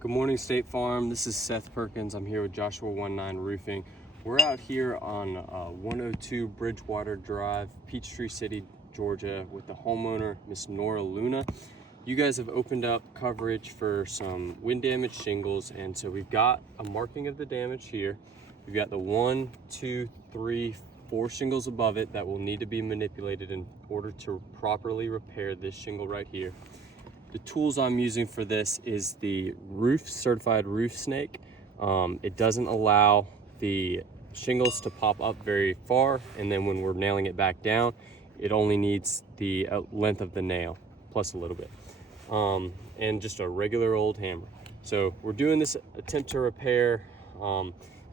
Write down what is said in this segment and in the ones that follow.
Good morning, State Farm. This is Seth Perkins. I'm here with Joshua 19 Roofing. We're out here on 102 Bridgewater Drive, Peachtree City, Georgia, with the homeowner, Miss Nora Luna. You guys have opened up coverage for some wind damage shingles, and so we've got a marking of the damage here. We've got the 1, 2, 3, 4 shingles above it that will need to be manipulated in order to properly repair this shingle right here. The tools I'm using for this is the certified roof snake. It doesn't allow the shingles to pop up very far, and then when we're nailing it back down, it only needs the length of the nail plus a little bit, and just a regular old hammer. So we're doing this attempt to repair.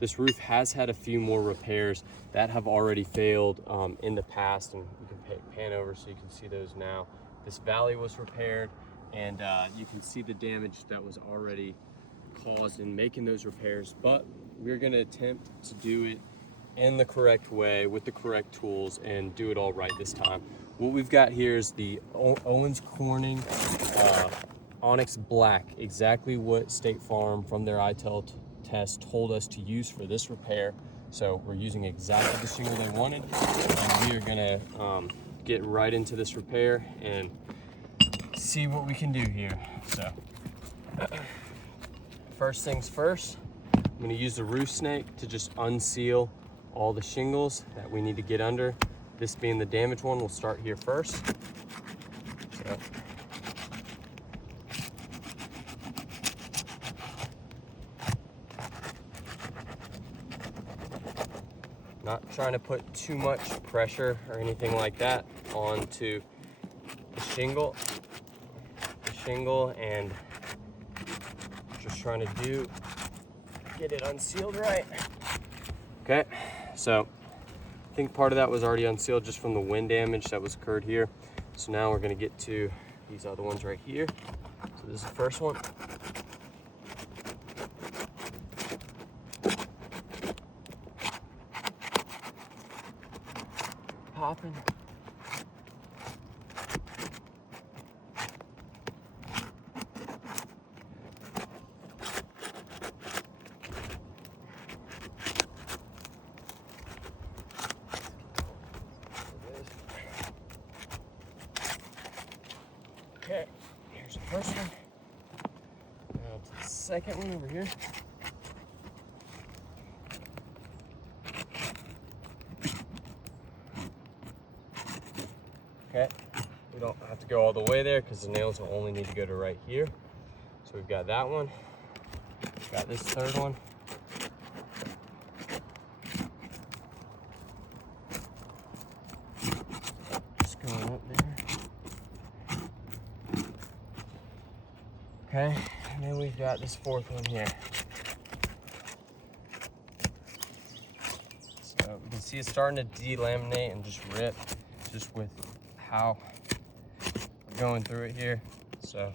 This roof has had a few more repairs that have already failed in the past, and you can pan over so you can see those now. This valley was repaired, and you can see the damage that was already caused in making those repairs, but we're going to attempt to do it in the correct way with the correct tools and do it all right this time. What we've got here is the Owens Corning Onyx Black, exactly what State Farm from their ITEL test told us to use for this repair. So we're using exactly the shingle they wanted, and we are going to get right into this repair and see what we can do here. So first things first, I'm going to use the roof snake to just unseal all the shingles that we need to get under. This being the damaged one, we'll start here first. So not trying to put too much pressure or anything like that onto the shingle, and just trying to get it unsealed right. Okay, so I think part of that was already unsealed just from the wind damage that was occurred here. So now we're gonna get to these other ones right here. So this is the first one. Popping. Okay, here's the first one. Now to the second one over here. Okay, we don't have to go all the way there because the nails will only need to go to right here. So we've got that one. Got this third one. Just going up there. Okay, and then we've got this fourth one here. So we can see it's starting to delaminate and just rip, just with how we're going through it here. So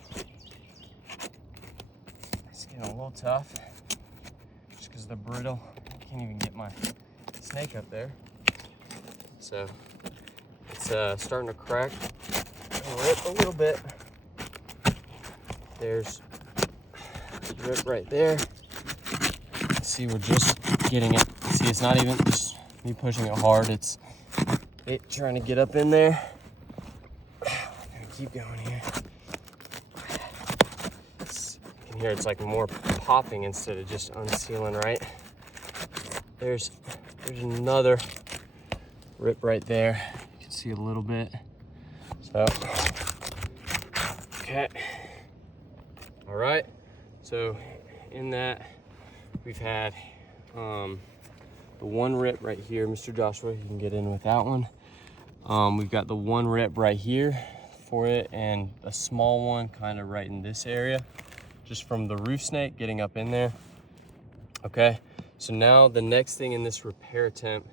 it's getting a little tough just because they're brittle. I can't even get my snake up there. So it's starting to crack and rip a little bit. There's a rip right there. See, we're just getting it. See, it's not even just me pushing it hard. It's it trying to get up in there. I'm gonna keep going here. You can hear it's like more popping instead of just unsealing, right? There's another rip right there. You can see a little bit. So, okay. All right, so in that, we've had the one rip right here. Mr. Joshua, you can get in with that one. We've got the one rip right here for it, and a small one kind of right in this area, just from the roof snake getting up in there. Okay, so now the next thing in this repair attempt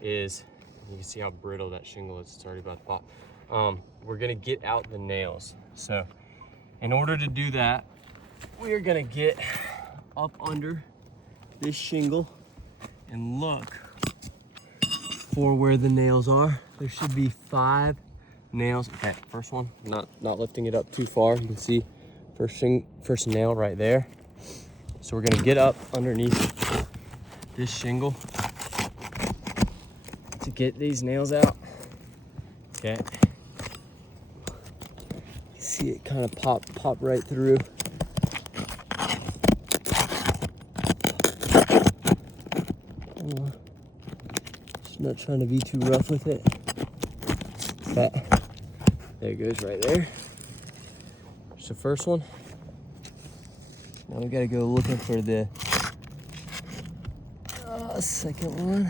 is, you can see how brittle that shingle is. It's already about to pop. We're gonna get out the nails. So in order to do that, we are gonna get up under this shingle and look for where the nails are. There should be 5 nails. Okay, first one, not lifting it up too far. You can see first nail right there. So we're gonna get up underneath this shingle to get these nails out. Okay. You see it kind of pop right through. Just not trying to be too rough with it. Okay. There it goes right there. There's the first one. Now we gotta go looking for the second one,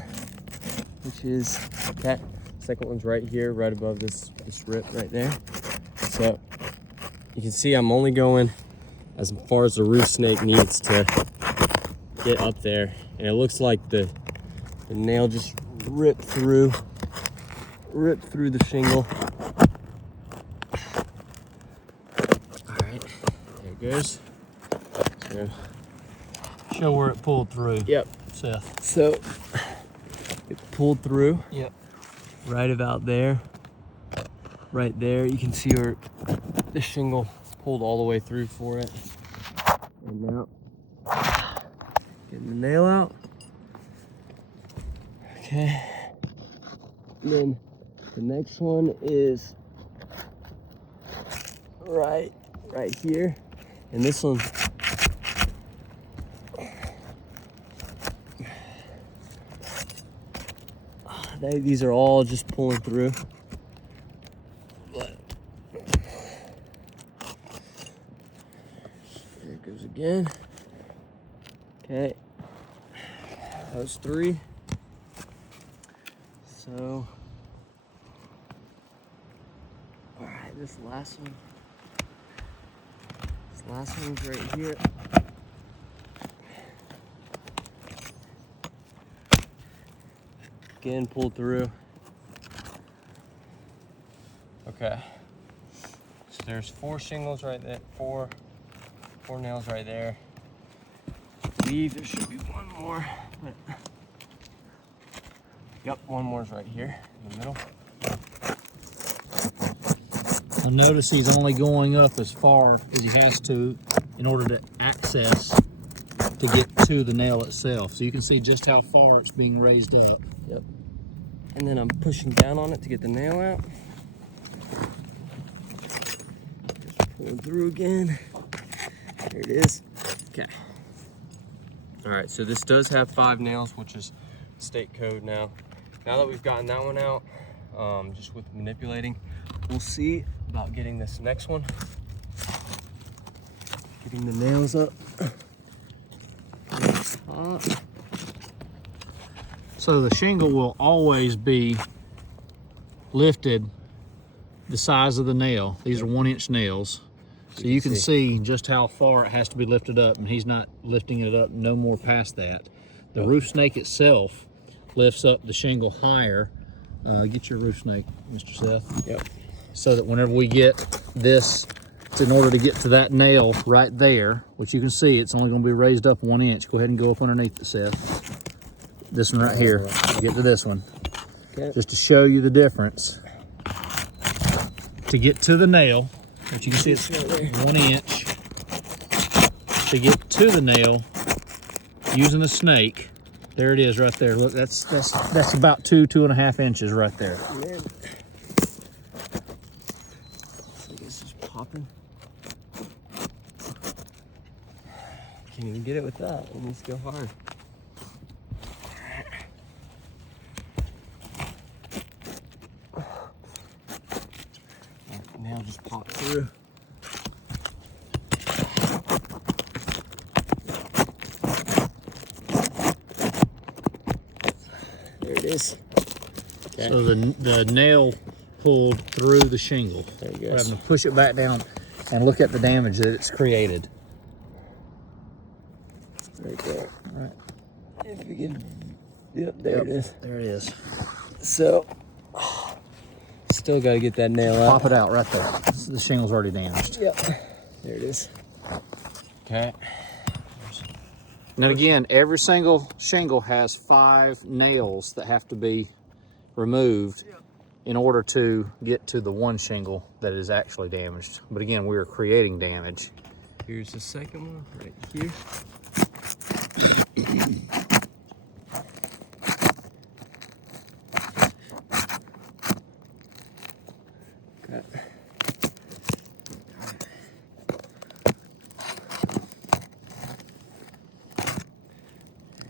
which is that second one's right here, right above this rip right there. So you can see I'm only going as far as the roof snake needs to get up there, and it looks like the nail just ripped through the shingle. All right, there it goes. So, show where it pulled through. Yep. Seth. So it pulled through. Yep. Right about there. Right there, you can see where the shingle pulled all the way through for it. And now, getting the nail out. Okay. And then the next one is right here. And this one, these are all just pulling through. But there it goes again. Okay, those three. So, all right, this last one's right here. Again, pull through. Okay. So there's 4 shingles right there, four nails right there. I believe there should be one more. But yep, one more's right here in the middle. Well, notice he's only going up as far as he has to in order to access to get to the nail itself. So you can see just how far it's being raised up. Yep. And then I'm pushing down on it to get the nail out. Just pull it through again. There it is. Okay. All right, so this does have 5 nails, which is state code now. Now that we've gotten that one out, just with manipulating, we'll see about getting this next one. Getting the nails up. So the shingle will always be lifted the size of the nail. These are 1-inch nails. So you can see just how far it has to be lifted up, and he's not lifting it up no more past that. The roof snake itself lifts up the shingle higher. Get your roof snake, Mr. Seth. Yep. So that whenever we get this, it's in order to get to that nail right there, which you can see it's only going to be raised up 1 inch. Go ahead and go up underneath it, Seth. This one right here. Get to this one. Okay. Just to show you the difference. To get to the nail, which you can see it's 1 inch. To get to the nail, using the snake, there it is right there. Look, that's about 2.5 inches right there. Man. So this is popping. Can't even get it with that. It needs to go hard. Nail just popped through. There it is. Okay. So the nail pulled through the shingle. There it We're goes. having to push it back down and look at the damage that it's created. Right there. All right. If we can, yep, there it is. There it is. So, still got to get that nail out. Pop it out right there. The shingle's already damaged. Yep. There it is. Okay. And again, every single shingle has 5 nails that have to be removed in order to get to the one shingle that is actually damaged. But again, we are creating damage. Here's the second one right here. Okay.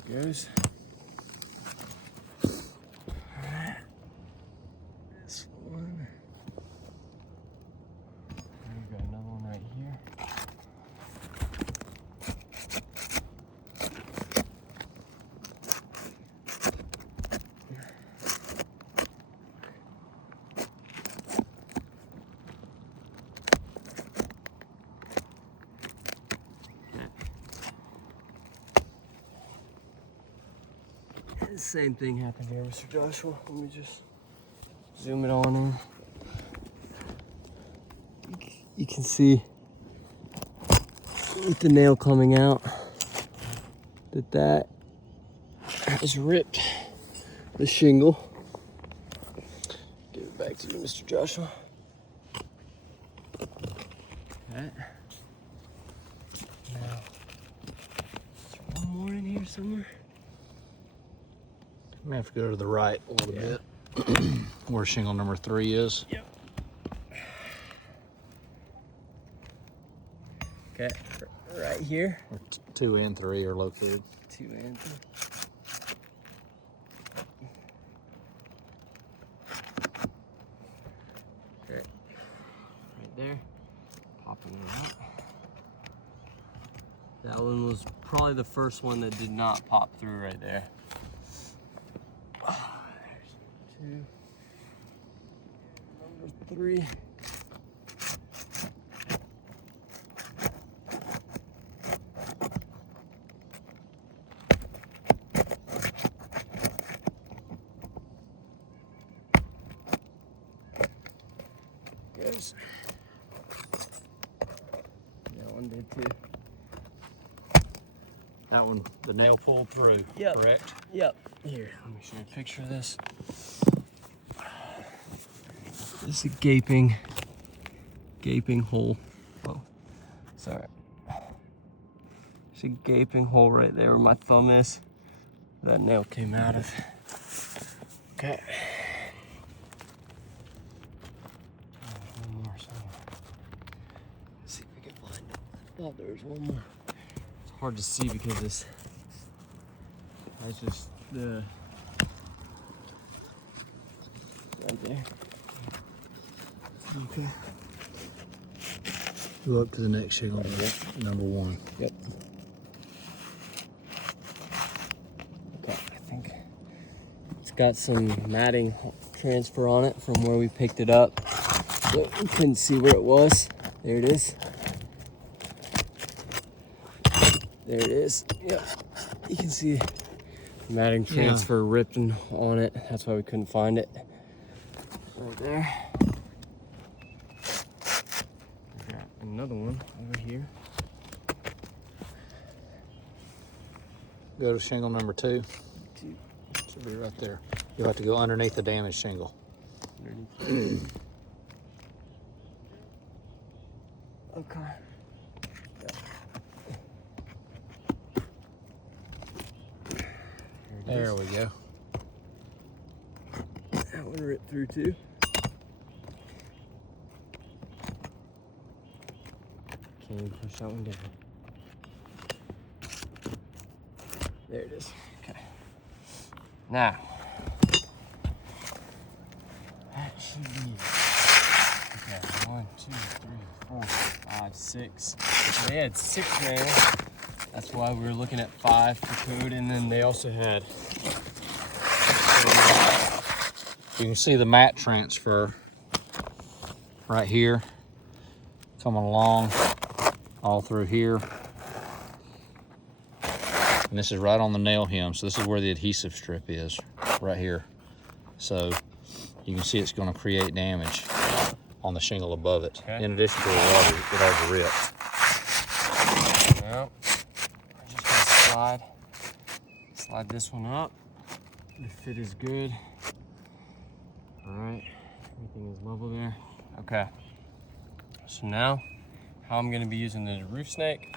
There it goes. Alright. This one. And we've got another one right here. Same thing happened here, Mr. Joshua. Let me just zoom it on in. You can see with the nail coming out that has ripped the shingle. Give it back to you, Mr. Joshua. Okay. Now, is there one more in here somewhere? I'm gonna have to go to the right a little bit, where shingle number 3 is. Yep. Okay, right here. Where 2 and 3 are located. 2 and 3. Okay, right there, popping it out. That one was probably the first one that did not pop through right there. There's 2. Number 3. Goes. That one did too. That one, the nail pulled through, Yep. correct? Yep. Here, let me show you a picture of this. This is a gaping hole. Oh, sorry. There's a gaping hole right there where my thumb is. That nail came out of. Okay. One more somewhere. Let's see if we can find it. I thought there was one more. It's hard to see because it's. That's just the. Right there. Okay. Go up to the next shingle, number 1. Yep. Okay, I think it's got some matting transfer on it from where we picked it up. But we couldn't see where it was. There it is. There it is. Yep. You can see matting transfer ripped on it. That's why we couldn't find it. Right there. I got another one over here. Go to shingle number 2. Should be right there. You'll have to go underneath the damaged shingle. Underneath. Okay. There we go. That one ripped through too. Can't even push that one down. There it is. Okay. Now, that should be. Okay, 1, 2, 3, 4, 5, 6. So they had 6 nails. That's why we were looking at 5 for code, and then they also had. You can see the mat transfer right here, coming along all through here. And this is right on the nail hem. So this is where the adhesive strip is, right here. So you can see it's going to create damage on the shingle above it. Okay. In addition to it already ripped. Well, I'm just gonna slide this one up. The fit is good. All right, everything is level there. Okay, so now how I'm gonna be using the roof snake,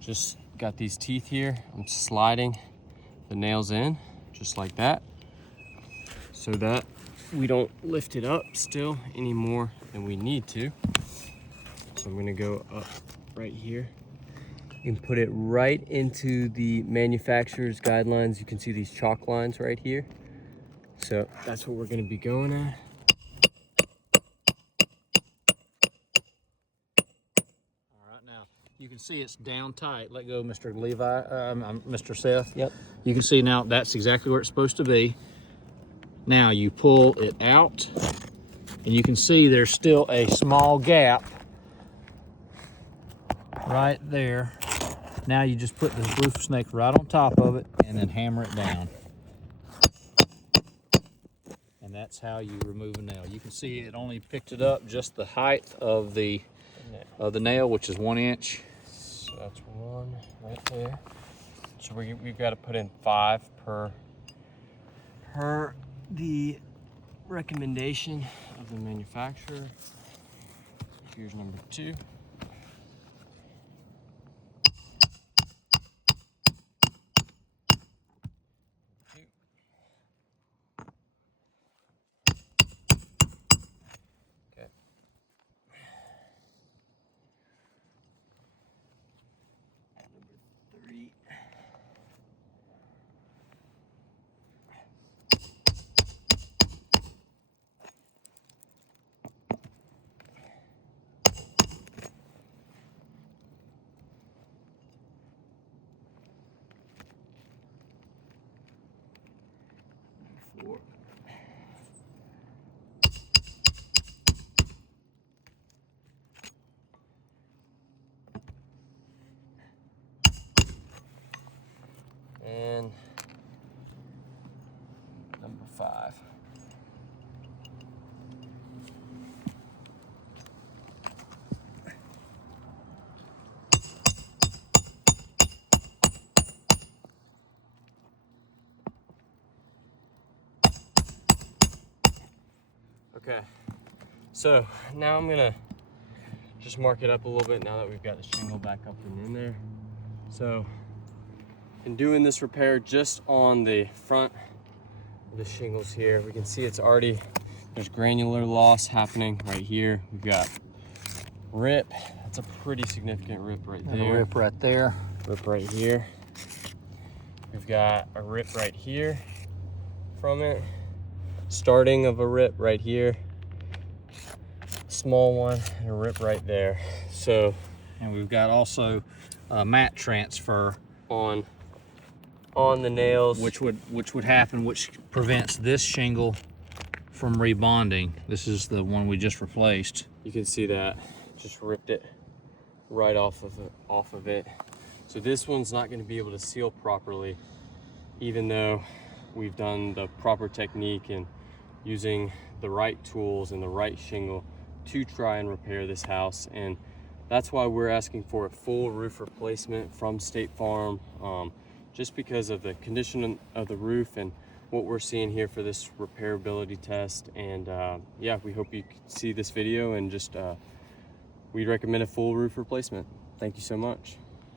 just got these teeth here. I'm sliding the nails in just like that so that we don't lift it up still any more than we need to. So I'm gonna go up right here and put it right into the manufacturer's guidelines. You can see these chalk lines right here. So that's what we're gonna be going at. All right, now you can see it's down tight. Let go, Mr. Levi, Mr. Seth. Yep. You can see now that's exactly where it's supposed to be. Now you pull it out, and you can see there's still a small gap right there. Now you just put the roof snake right on top of it and then hammer it down. And that's how you remove a nail. You can see it only picked it up just the height of the nail, which is 1 inch. So that's one right there. So we've got to put in 5 per the recommendation of the manufacturer. Here's number 2. Okay. Number 3. Number 4. And number 5. Okay, so now I'm gonna just mark it up a little bit now that we've got the shingle back up and in there. So in doing this repair just on the front of the shingles here, we can see it's already, there's granular loss happening right here. We've got rip, that's a pretty significant rip right there. And a rip right there. Rip right here. We've got a rip right here from it. Starting of a rip right here. Small one and a rip right there. So, And we've got also mat transfer on the nails, which would happen, which prevents this shingle from rebonding. This is the one we just replaced. you can see that just ripped it right off of it. So this one's not going to be able to seal properly, even though we've done the proper technique and using the right tools and the right shingle to try and repair this house. And that's why we're asking for a full roof replacement from State Farm, just because of the condition of the roof and what we're seeing here for this repairability test. And yeah, we hope you see this video and just we recommend a full roof replacement. Thank you so much.